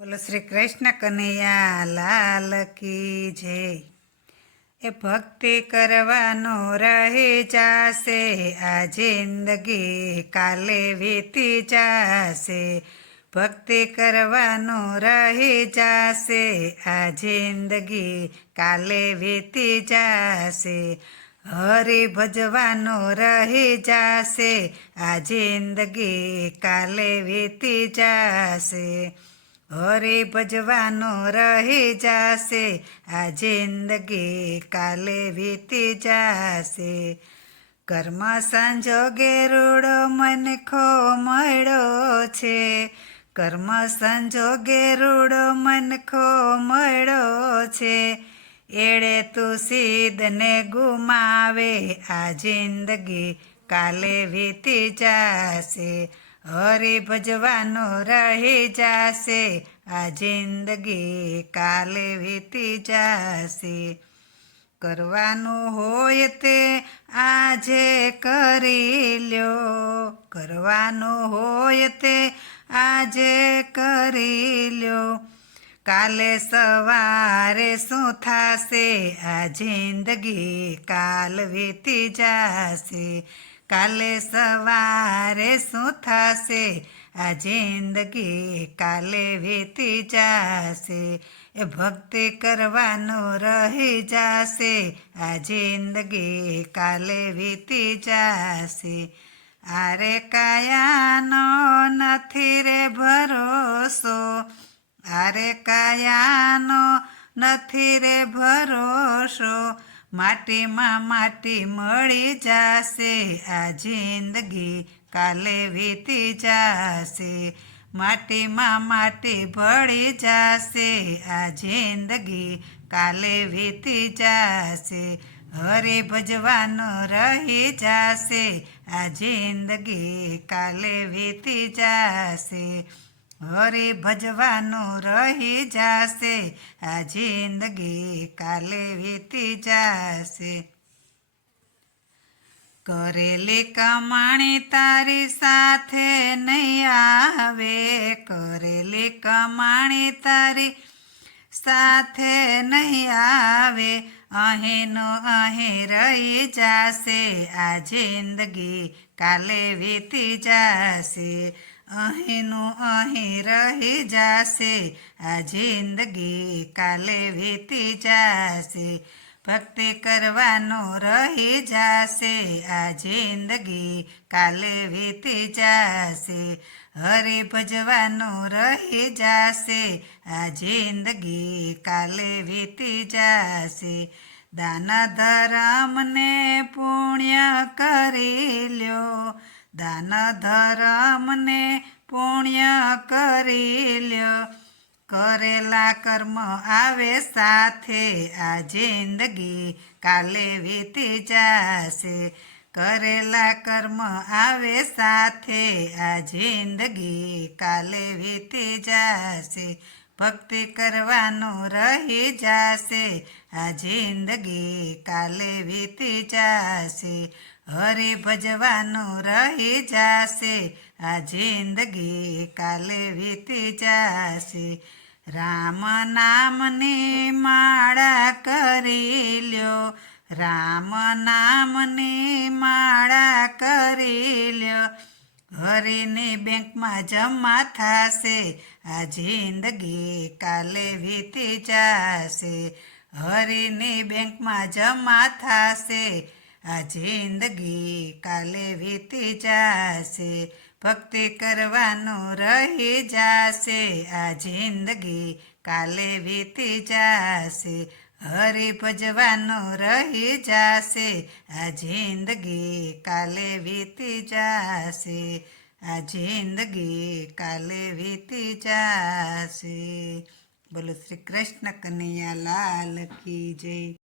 બોલો શ્રી કૃષ્ણ કનૈયા લાલ કી જય। એ ભક્તિ કરવાનો રહી જાશે આ જિંદગી કાલે વીતી જાશે। ભક્તિ કરવાનો રહી જાશે આ જિંદગી કાલે વીતી જાશે। હરિ ભજવાનો રહી જાશે આ જિંદગી કાલે વીતી જાશે। હરિ ભજવાનો રહી જાશે આ જિંદગી કાલે વીતી જાશે। કર્મ સંજોગે રૂડો મનખો મળ્યો છે। કર્મ સંજોગે રૂડો મનખો મળ્યો છે। એળે તું સીધને ગુમાવે આ જિંદગી કાલે વીતી જાશે। હરિ ભજવાનો રહી જાશે આ જિંદગી કાલે વીતી જાશે। કરવાનું હોય તે આજે કરી લ્યો। કરવાનું હોય તે આજે કરી લ્યો। કાલે સવારે શું થાશે આ જિંદગી કાલ વીતી જાશે। કાલે સવારે શું થાશે આ જિંદગી કાલે વીતી જાશે। એ ભક્તિ કરવાનો રહી જાશે આ જિંદગી કાલે વીતી જાશે। આરે કાયાનો નથી રે ભરોસો। આરે કાયાનો નથી રે ભરોસો। માટીમાં માટી મળી જાશે આ જિંદગી કાલે વીતી જાશે। માટીમાં માટી ભળી જાશે આ જિંદગી કાલે વીતી જાશે। હરિ ભજવાનો રહી જાશે આ જિંદગી કાલે વીતી જાશે। હરિ ભજવાનો રહી જાશે આ જિંદગી કાલે વીતી જાશે। કરેલી કમાણી તારી સાથે નહીં આવે। કરેલી કમાણી તારી સાથે નહીં આવે। અહીંનો અહીં રહી જાશે આ જિંદગી કાલે વીતી જાશે। અહીંનું અહીં રહી જાશે આ જિંદગી કાલે વીતી જાશે। ભક્તિ કરવાનો રહી જાશે આ જિંદગી કાલે વીતી જાશે। હરિ ભજવાનો રહી જાશે આ જિંદગી કાલે વીતી જાશે। દાન ધર્મને પુણ્ય કરી લ્યો। દાન ધર્મને પુણ્ય કરી લ્યો। કરેલા કર્મ આવે સાથે આ જિંદગી કાલે વીતી જાશે। કરેલા કર્મ આવે સાથે આ જિંદગી કાલે વીતી જાશે। ભક્તિ કરવાનો રહી જાશે આ જિંદગી કાલે વીતી જાશે। હરિ ભજવાનો રહી જાશે આ જિંદગી કાલે વીતી જાશે। રામ નામની માળા કરી લ્યો। રામ નામની માળા કરી લ્યો। હરિની બેંકમાં જમા થાશે આ જિંદગી કાલે વીતી જાશે। હરિની બેંકમાં જમા થાશે આ જિંદગી કાલે વીતી જાશે। ભક્તિ કરવાનું રહી જાશે આ જિંદગી કાલે વીતી જાશે। હરિ ભજવાનું રહી જાશે આ જિંદગી કાલે વીતી જાશે। આ જિંદગી કાલે વીતી જાશે। બોલો શ્રી કૃષ્ણ કનૈયા લાલ કી જય।